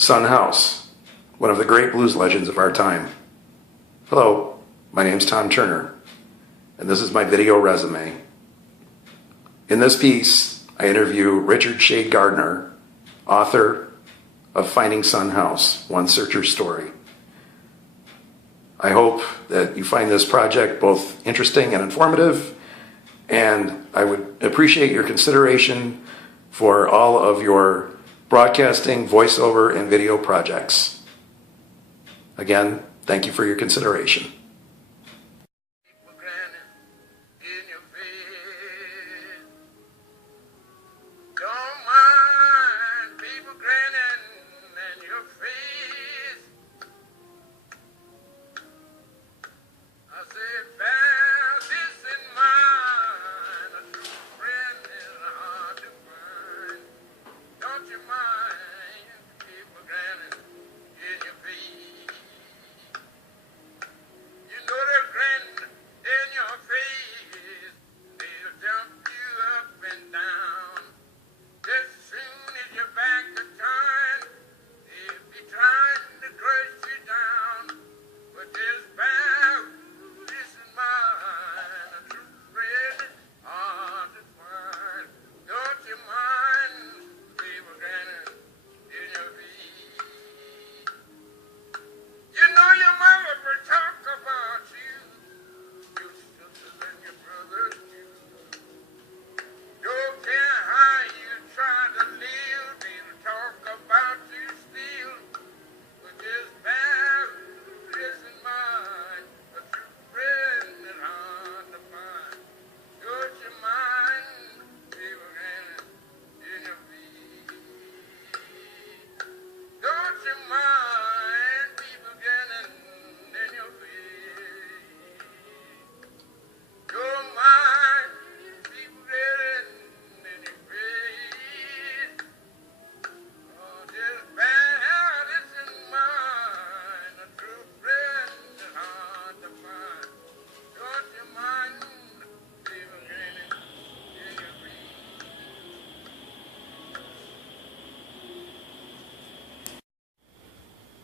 Son House, one of the great blues legends of our time. Hello, my name's Tom Turner, and this is my video resume. In this piece, I interview Richard Shade Gardner, author of Finding Son House, One Searcher's Story. I hope that you find this project both interesting and informative, and I would appreciate your consideration for all of your broadcasting, voiceover, and video projects. Again, thank you for your consideration.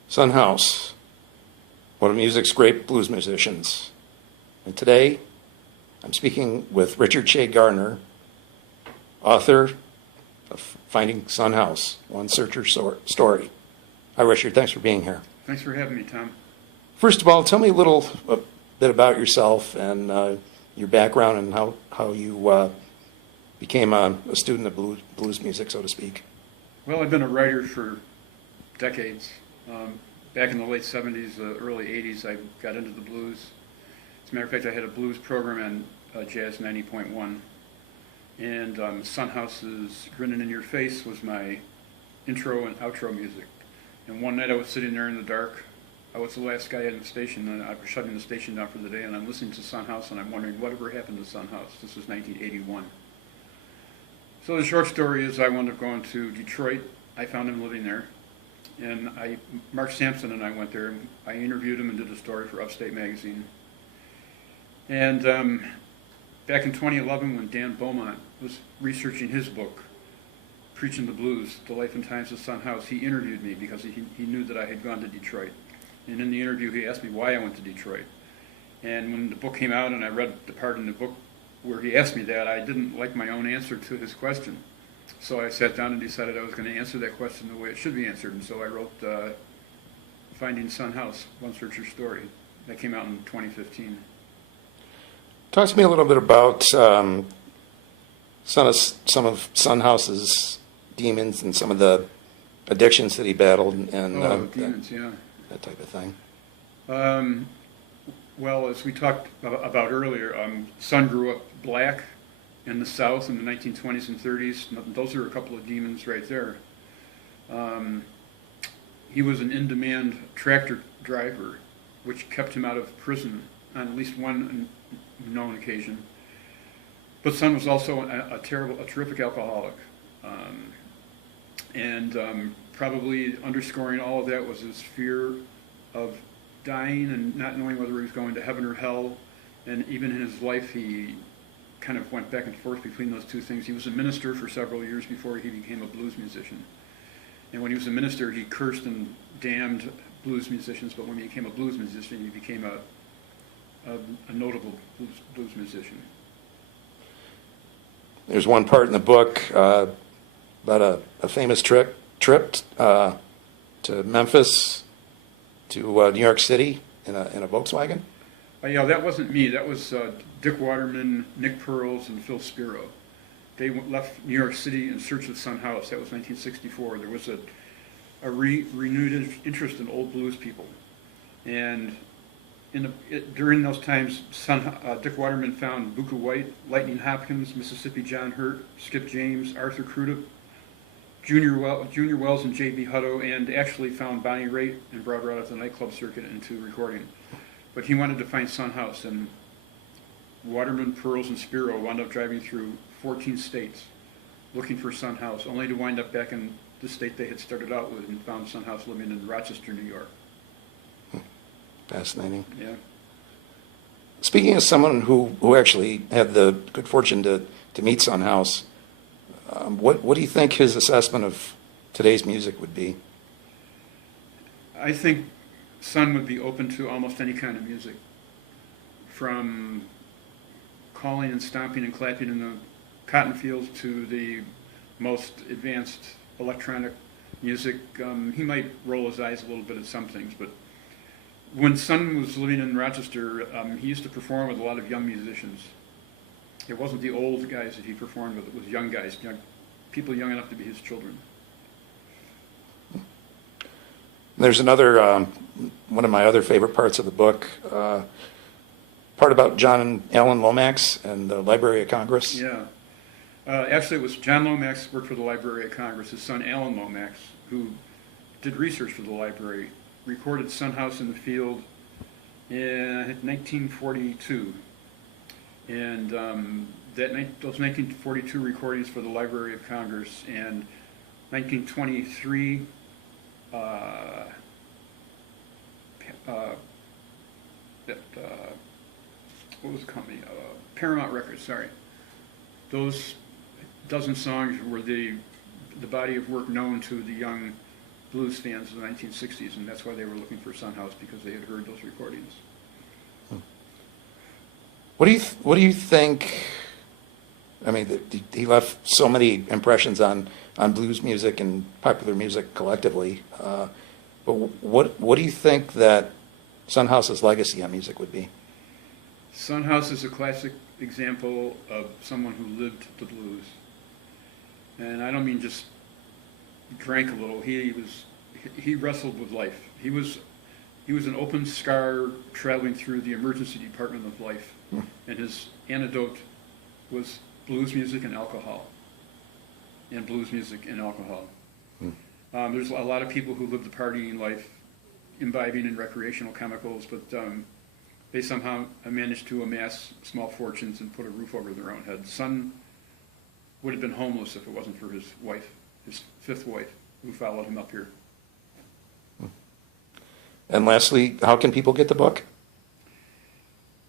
Son House, one of music's great blues musicians. And today, I'm speaking with Richard Shade Gardner, author of Finding Son House, One Searcher's Story. Hi, Richard. Thanks for being here. Thanks for having me, Tom. First of all, tell me a bit about yourself and your background and how you became a student of blues music, so to speak. Well, I've been a writer for decades. Back in the late 70s, early 80s, I got into the blues. As a matter of fact, I had a blues program on Jazz 90.1. And Son House's Grinning in Your Face was my intro and outro music. And one night I was sitting there in the dark. I was the last guy in the station, and I was shutting the station down for the day, and I'm listening to Son House, and I'm wondering whatever happened to Son House. This was 1981. So the short story is I wound up going to Detroit. I found him living there. And Mark Sampson and I went there. I interviewed him and did a story for Upstate Magazine. And back in 2011, when Dan Beaumont was researching his book, Preaching the Blues, The Life and Times of Son House, he interviewed me because he knew that I had gone to Detroit. And in the interview, he asked me why I went to Detroit. And when the book came out and I read the part in the book where he asked me that, I didn't like my own answer to his question. So I sat down and decided I was going to answer that question the way it should be answered, and so I wrote Finding Son House, One Searcher's Story. That came out in 2015. Talk to me a little bit about some of Son House's demons and some of the addictions that he battled and demons, yeah. That type of thing. Well, as we talked about earlier, Son grew up black in the South in the 1920s and 30s. Those are a couple of demons right there. He was an in-demand tractor driver, which kept him out of prison on at least one known occasion. But Son was also a terrific alcoholic. Probably underscoring all of that was his fear of dying and not knowing whether he was going to heaven or hell. And even in his life, he kind of went back and forth between those two things. He was a minister for several years before he became a blues musician. And when he was a minister, he cursed and damned blues musicians, but when he became a blues musician, he became a notable blues musician. There's one part in the book about a famous trip to Memphis, to New York City in a Volkswagen. Yeah, that wasn't me. That was Dick Waterman, Nick Pearls, and Phil Spiro. They left New York City in search of Sun House. That was 1964. There was a renewed interest in old blues people. And during those times, Dick Waterman found Bucca White, Lightning Hopkins, Mississippi John Hurt, Skip James, Arthur Crudup, Junior Wells, and J.B. Hutto, and actually found Bonnie Raitt and brought her out of the nightclub circuit into recording. But he wanted to find Sun House, and Waterman, Pearls, and Spiro wound up driving through 14 states looking for Sun House, only to wind up back in the state they had started out with and found Sun House living in Rochester, New York. Fascinating. Yeah. Speaking as someone who actually had the good fortune to meet Sun House, what do you think his assessment of today's music would be? I think Sun would be open to almost any kind of music, from calling and stomping and clapping in the cotton fields to the most advanced electronic music. He might roll his eyes a little bit at some things, but when Sun was living in Rochester, he used to perform with a lot of young musicians. It wasn't the old guys that he performed with, it was young guys, people young enough to be his children. There's another, one of my other favorite parts of the book, part about John and Alan Lomax and the Library of Congress. Yeah. Actually, it was John Lomax worked for the Library of Congress. His son, Alan Lomax, who did research for the library, recorded Sun House in the Field in 1942. And those 1942 recordings for the Library of Congress, and 1923 what was the company? Paramount Records, sorry. Those dozen songs were the body of work known to the young blues fans of the 1960s, and that's why they were looking for Sun House, because they had heard those recordings. What do you think? I mean, he left so many impressions on blues music and popular music collectively. But what do you think that Sun House's legacy on music would be? Sun House is a classic example of someone who lived the blues, and I don't mean just drank a little. He wrestled with life. He was an open scar traveling through the emergency department of life, and his antidote was blues music and alcohol, and blues music and alcohol. There's a lot of people who live the partying life, imbibing in recreational chemicals, but they somehow managed to amass small fortunes and put a roof over their own head. Sun would have been homeless if it wasn't for his wife, his fifth wife, who followed him up here. And lastly, how can people get the book?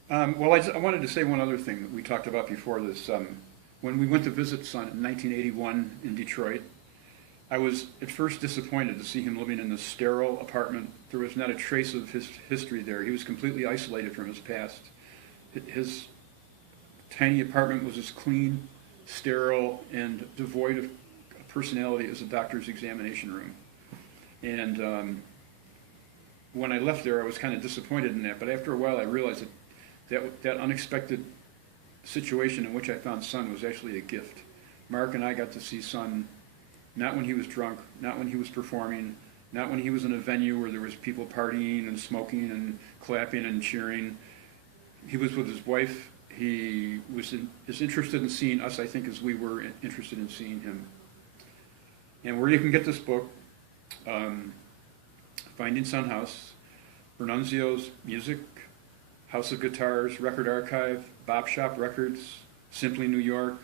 Well, I wanted to say one other thing that we talked about before this. When we went to visit Sun in 1981 in Detroit, I was at first disappointed to see him living in this sterile apartment. There was not a trace of his history there. He was completely isolated from his past. His tiny apartment was as clean, sterile, and devoid of personality as a doctor's examination room. And when I left there, I was kind of disappointed in that. But after a while, I realized that unexpected situation in which I found Sun was actually a gift. Mark and I got to see Sun not when he was drunk, not when he was performing, not when he was in a venue where there was people partying and smoking and clapping and cheering. He was with his wife. He was as interested in seeing us, I think, as we were interested in seeing him. And where you can get this book, Finding Sun House, Bernunzio's Music, House of Guitars, Record Archive, Bop Shop Records, Simply New York.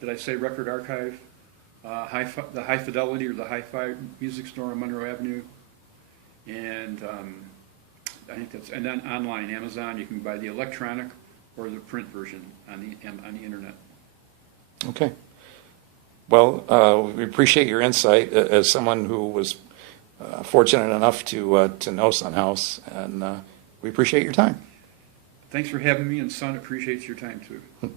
Did I say Record Archive? The High Fidelity or the Hi-Fi Music Store on Monroe Avenue, and I think that's, and then online, Amazon. You can buy the electronic or the print version on the internet. Okay. Well, we appreciate your insight as someone who was fortunate enough to know Sun House, and we appreciate your time. Thanks for having me, and Son appreciates your time too.